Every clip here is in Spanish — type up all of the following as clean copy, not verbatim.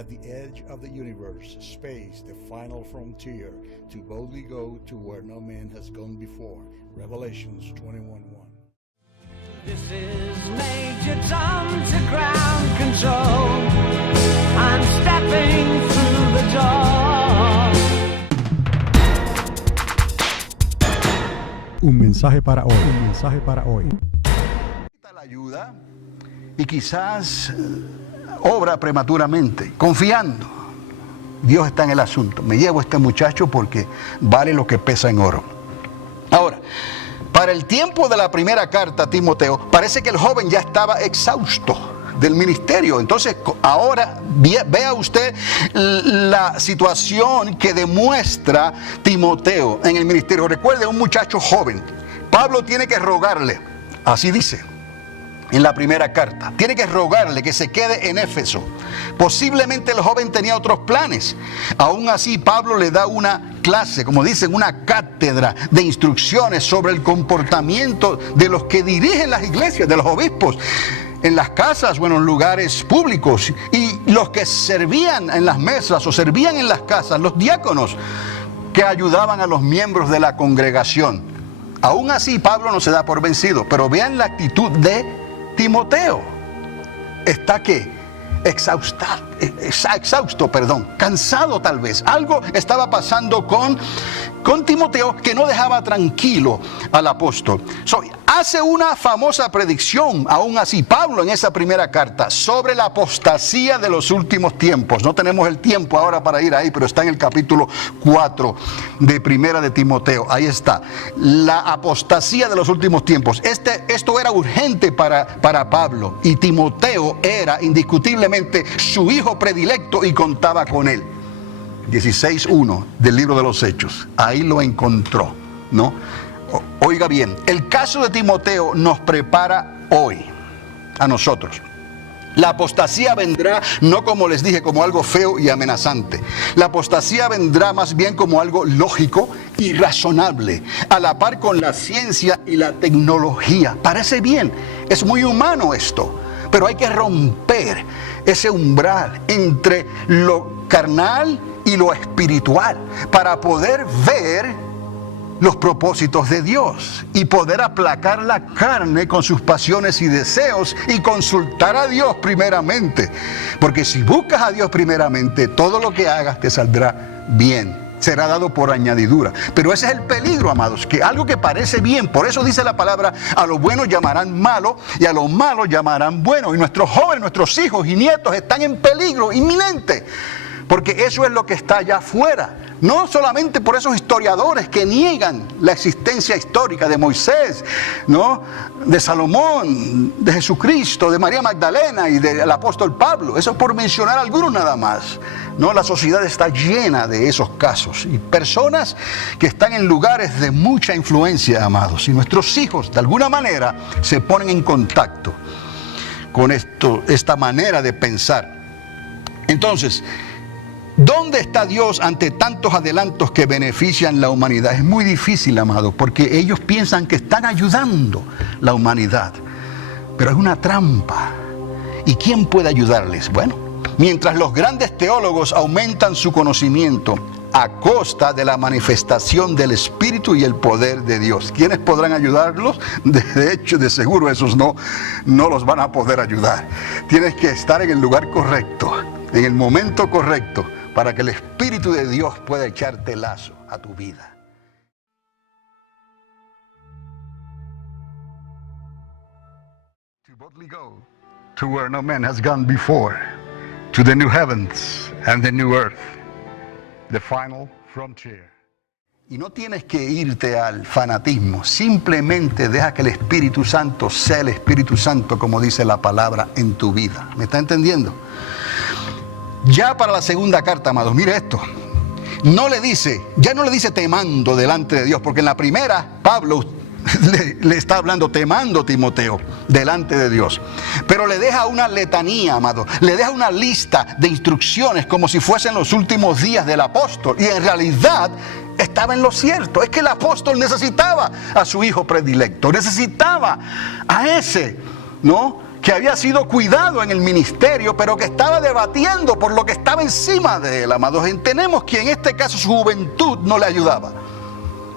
at the edge of the universe, space, the final frontier, to boldly go to where no man has gone before. Revelations 21:1. This is Major Tom to ground control. I'm stepping through the door. Un mensaje para hoy. La ayuda y quizás obra prematuramente, confiando. Dios está en el asunto. Me llevo a este muchacho porque vale lo que pesa en oro. Ahora, para el tiempo de la primera carta a Timoteo, parece que el joven ya estaba exhausto del ministerio. Entonces, ahora vea usted la situación que demuestra Timoteo en el ministerio. Recuerde, un muchacho joven. Pablo tiene que rogarle, así dice en la primera carta, tiene que rogarle que se quede en Éfeso. Posiblemente el joven tenía otros planes. Aún así, Pablo le da una clase, como dicen, una cátedra de instrucciones sobre el comportamiento de los que dirigen las iglesias, de los obispos, en las casas o en los lugares públicos, y los que servían en las mesas o servían en las casas, los diáconos que ayudaban a los miembros de la congregación. Aún así, Pablo no se da por vencido, pero vean la actitud de Timoteo. Está exhausto, cansado tal vez. Algo estaba pasando con Timoteo que no dejaba tranquilo al apóstol. Hace una famosa predicción, aún así, Pablo en esa primera carta, sobre la apostasía de los últimos tiempos. No tenemos el tiempo ahora para ir ahí, pero está en el capítulo 4 de Primera de Timoteo. Ahí está, la apostasía de los últimos tiempos. Esto era urgente para Pablo, y Timoteo era indiscutiblemente su hijo predilecto y contaba con él. 16:1 del libro de los Hechos. Ahí lo encontró, ¿no? Oiga bien, el caso de Timoteo nos prepara hoy a nosotros. La apostasía vendrá, no como les dije, como algo feo y amenazante. La apostasía vendrá más bien como algo lógico y razonable, a la par con la ciencia y la tecnología. Parece bien, es muy humano esto, pero hay que romper ese umbral entre lo carnal y lo espiritual para poder ver los propósitos de Dios y poder aplacar la carne con sus pasiones y deseos y consultar a Dios primeramente. Porque si buscas a Dios primeramente, todo lo que hagas te saldrá bien. Será dado por añadidura. Pero ese es el peligro, amados, que algo que parece bien, por eso dice la palabra, a lo bueno llamarán malo y a lo malo llamarán bueno. Y nuestros jóvenes, nuestros hijos y nietos están en peligro inminente. Porque eso es lo que está allá afuera. No solamente por esos historiadores que niegan la existencia histórica de Moisés, ¿no?, de Salomón, de Jesucristo, de María Magdalena y del apóstol Pablo. Eso por mencionar algunos nada más, ¿no? La sociedad está llena de esos casos y personas que están en lugares de mucha influencia, amados. Y nuestros hijos, de alguna manera, se ponen en contacto con esta manera de pensar. Entonces, ¿dónde está Dios ante tantos adelantos que benefician la humanidad? Es muy difícil, amado, porque ellos piensan que están ayudando la humanidad. Pero es una trampa. ¿Y quién puede ayudarles? Bueno, mientras los grandes teólogos aumentan su conocimiento a costa de la manifestación del Espíritu y el poder de Dios, ¿quiénes podrán ayudarlos? De hecho, de seguro esos no los van a poder ayudar. Tienes que estar en el lugar correcto, en el momento correcto, para que el Espíritu de Dios pueda echarte lazo a tu vida. To boldly go to where no man has gone before, to the new heavens and the new earth, the final frontier. Y no tienes que irte al fanatismo, simplemente deja que el Espíritu Santo sea el Espíritu Santo, como dice la palabra, en tu vida. ¿Me está entendiendo? Ya para la segunda carta, amados, mire esto. Ya no le dice temando delante de Dios, porque en la primera Pablo le está hablando temando Timoteo delante de Dios. Pero le deja una letanía, amado. Le deja una lista de instrucciones como si fuesen los últimos días del apóstol. Y en realidad estaba en lo cierto. Es que el apóstol necesitaba a su hijo predilecto. Necesitaba a ese, ¿no?, que había sido cuidado en el ministerio, pero que estaba debatiendo por lo que estaba encima de él, amados. Entendemos que en este caso su juventud no le ayudaba.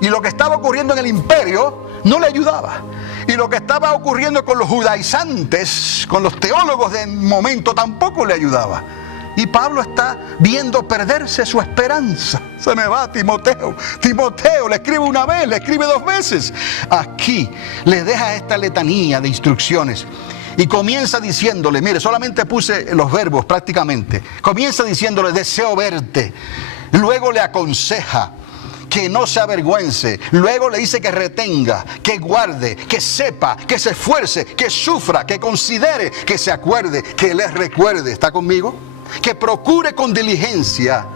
Y lo que estaba ocurriendo en el imperio no le ayudaba. Y lo que estaba ocurriendo con los judaizantes, con los teólogos del momento, tampoco le ayudaba. Y Pablo está viendo perderse su esperanza. Se me va Timoteo. Timoteo, le escribe una vez, le escribe 2 veces. Aquí le deja esta letanía de instrucciones. Y comienza diciéndole, mire, solamente puse los verbos prácticamente. Comienza diciéndole, deseo verte. Luego le aconseja que no se avergüence. Luego le dice que retenga, que guarde, que sepa, que se esfuerce, que sufra, que considere, que se acuerde, que les recuerde. ¿Está conmigo? Que procure con diligencia,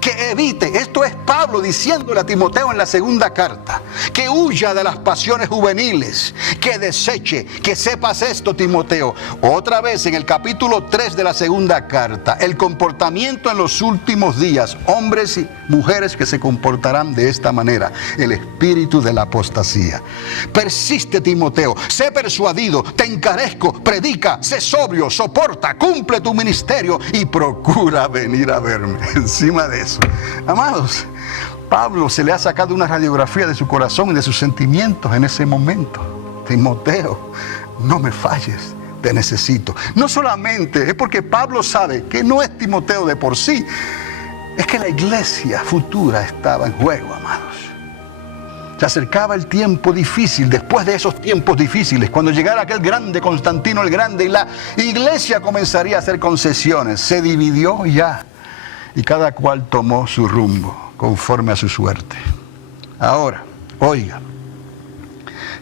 que evite. Esto es Pablo diciéndole a Timoteo en la segunda carta, que huya de las pasiones juveniles, que deseche, que sepas esto, Timoteo. Otra vez en el capítulo 3 de la segunda carta, el comportamiento en los últimos días, hombres y mujeres que se comportarán de esta manera, el espíritu de la apostasía. Persiste, Timoteo, sé persuadido, te encarezco, predica, sé sobrio, soporta, cumple tu ministerio y procura venir a verme. Encima de eso, amados, Pablo se le ha sacado una radiografía de su corazón y de sus sentimientos en ese momento. Timoteo, no me falles, te necesito. No solamente es porque Pablo sabe que no es Timoteo de por sí, es que la iglesia futura estaba en juego, amados. Se acercaba el tiempo difícil. Después de esos tiempos difíciles, cuando llegara aquel grande Constantino el Grande, y la iglesia comenzaría a hacer concesiones, se dividió ya. Y cada cual tomó su rumbo conforme a su suerte. Ahora, oiga,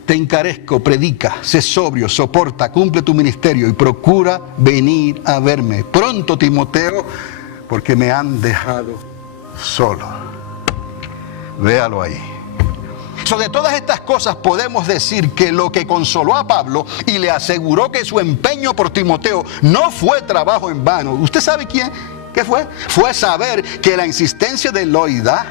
te encarezco, predica, sé sobrio, soporta, cumple tu ministerio y procura venir a verme pronto, Timoteo, porque me han dejado solo. Véalo ahí. De todas estas cosas podemos decir que lo que consoló a Pablo y le aseguró que su empeño por Timoteo no fue trabajo en vano. ¿Usted sabe quién? ¿Qué fue? Fue saber que la insistencia de Loida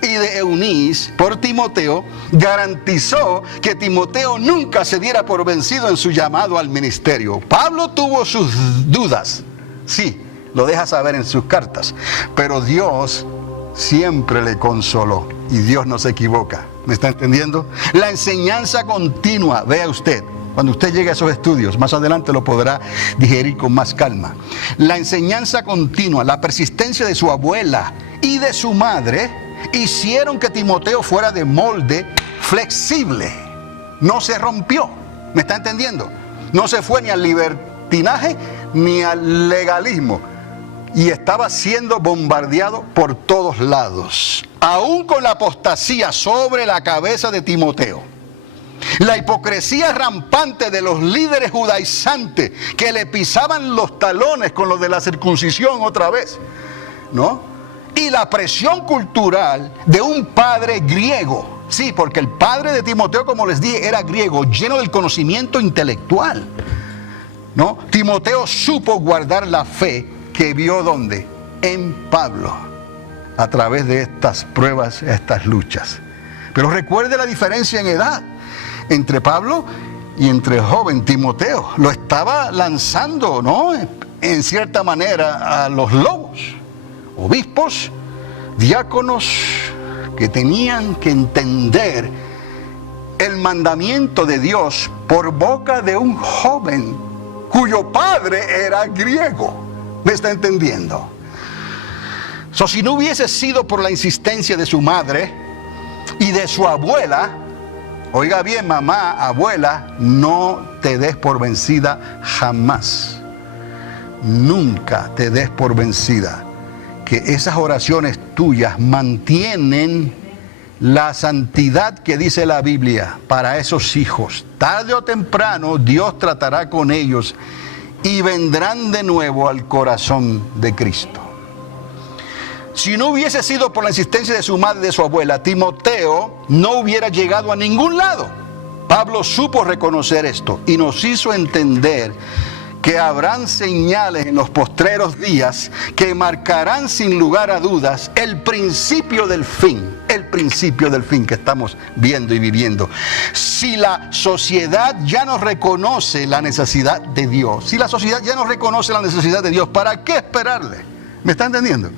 y de Eunice por Timoteo garantizó que Timoteo nunca se diera por vencido en su llamado al ministerio. Pablo tuvo sus dudas, sí, lo deja saber en sus cartas, pero Dios siempre le consoló y Dios no se equivoca. ¿Me está entendiendo? La enseñanza continua, vea usted. Cuando usted llegue a esos estudios, más adelante lo podrá digerir con más calma. La enseñanza continua, la persistencia de su abuela y de su madre hicieron que Timoteo fuera de molde flexible. No se rompió. ¿Me está entendiendo? No se fue ni al libertinaje ni al legalismo. Y estaba siendo bombardeado por todos lados. Aún con la apostasía sobre la cabeza de Timoteo. La hipocresía rampante de los líderes judaizantes que le pisaban los talones con lo de la circuncisión otra vez, ¿no? Y la presión cultural de un padre griego. Sí, porque el padre de Timoteo, como les dije, era griego, lleno del conocimiento intelectual, ¿no? Timoteo supo guardar la fe que vio ¿dónde? En Pablo, a través de estas pruebas, estas luchas. Pero recuerde la diferencia en edad entre Pablo y entre el joven Timoteo. Lo estaba lanzando, ¿no?, en cierta manera a los lobos. Obispos, diáconos que tenían que entender el mandamiento de Dios por boca de un joven cuyo padre era griego. ¿Me está entendiendo? Si no hubiese sido por la insistencia de su madre y de su abuela, oiga bien, mamá, abuela, no te des por vencida jamás. Nunca te des por vencida. Que esas oraciones tuyas mantienen la santidad que dice la Biblia para esos hijos. Tarde o temprano Dios tratará con ellos y vendrán de nuevo al corazón de Cristo. Si no hubiese sido por la insistencia de su madre y de su abuela, Timoteo no hubiera llegado a ningún lado. Pablo supo reconocer esto y nos hizo entender que habrán señales en los postreros días que marcarán sin lugar a dudas el principio del fin que estamos viendo y viviendo. Si la sociedad ya no reconoce la necesidad de Dios, ¿para qué esperarle? ¿Me está entendiendo?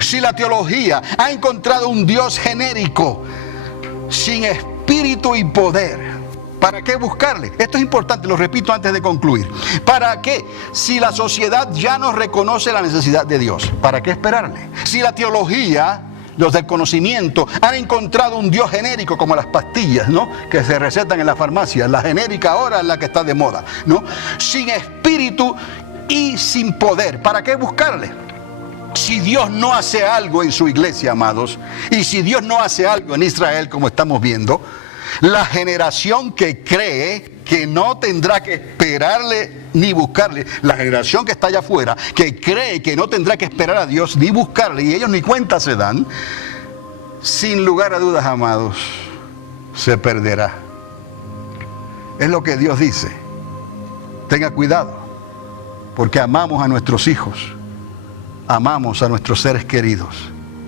Si la teología ha encontrado un Dios genérico, sin espíritu y poder, ¿para qué buscarle? Esto es importante, lo repito antes de concluir. ¿Para qué? Si la sociedad ya no reconoce la necesidad de Dios, ¿para qué esperarle? Si la teología, los del conocimiento, han encontrado un Dios genérico como las pastillas, ¿no?, que se recetan en la farmacia, la genérica ahora es la que está de moda, ¿no?, sin espíritu y sin poder, ¿para qué buscarle? Si Dios no hace algo en su iglesia, amados, y si Dios no hace algo en Israel, como estamos viendo, la generación que cree que no tendrá que esperarle ni buscarle, la generación que está allá afuera, que cree que no tendrá que esperar a Dios ni buscarle, y ellos ni cuenta se dan, sin lugar a dudas, amados, se perderá. Es lo que Dios dice. Tenga cuidado, porque amamos a nuestros hijos, amamos a nuestros seres queridos,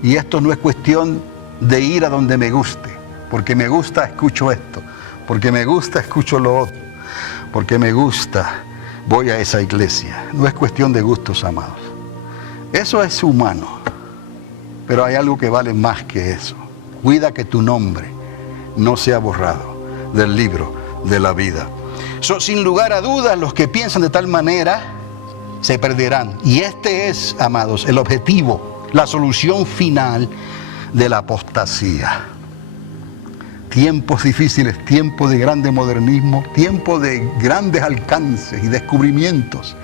y esto no es cuestión de ir a donde me guste. Porque me gusta, escucho esto. Porque me gusta, escucho lo otro. Porque me gusta, voy a esa iglesia. No es cuestión de gustos, amados. Eso es humano. Pero hay algo que vale más que eso. Cuida que tu nombre no sea borrado del libro de la vida. Sin lugar a dudas, los que piensan de tal manera se perderán. Y este es, amados, el objetivo, la solución final de la apostasía. Tiempos difíciles, tiempos de grande modernismo, tiempos de grandes alcances y descubrimientos,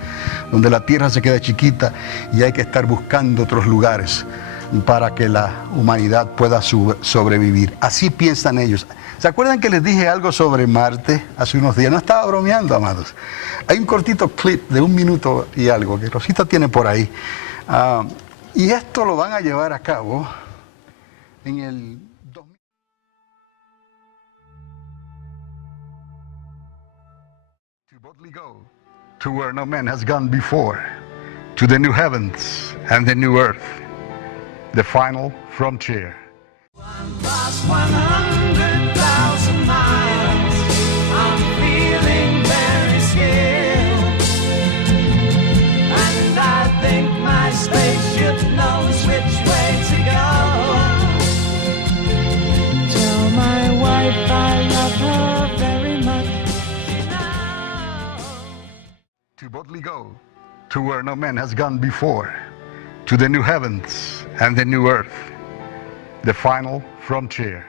donde la tierra se queda chiquita y hay que estar buscando otros lugares para que la humanidad pueda sobrevivir. Así piensan ellos. ¿Se acuerdan que les dije algo sobre Marte hace unos días? No estaba bromeando, amados. Hay un cortito clip de 1 minuto y algo que Rosita tiene por ahí. Y esto lo van a llevar a cabo en el 2000. To boldly go to where no man has gone before, to the new heavens and the new earth, the final frontier. Past 100,000 miles, I'm feeling very scared, and I think my spaceship knows which way to go. Tell my wife I love her very much, she knows. To boldly go to where no man has gone before, to the new heavens and the new earth, the final frontier.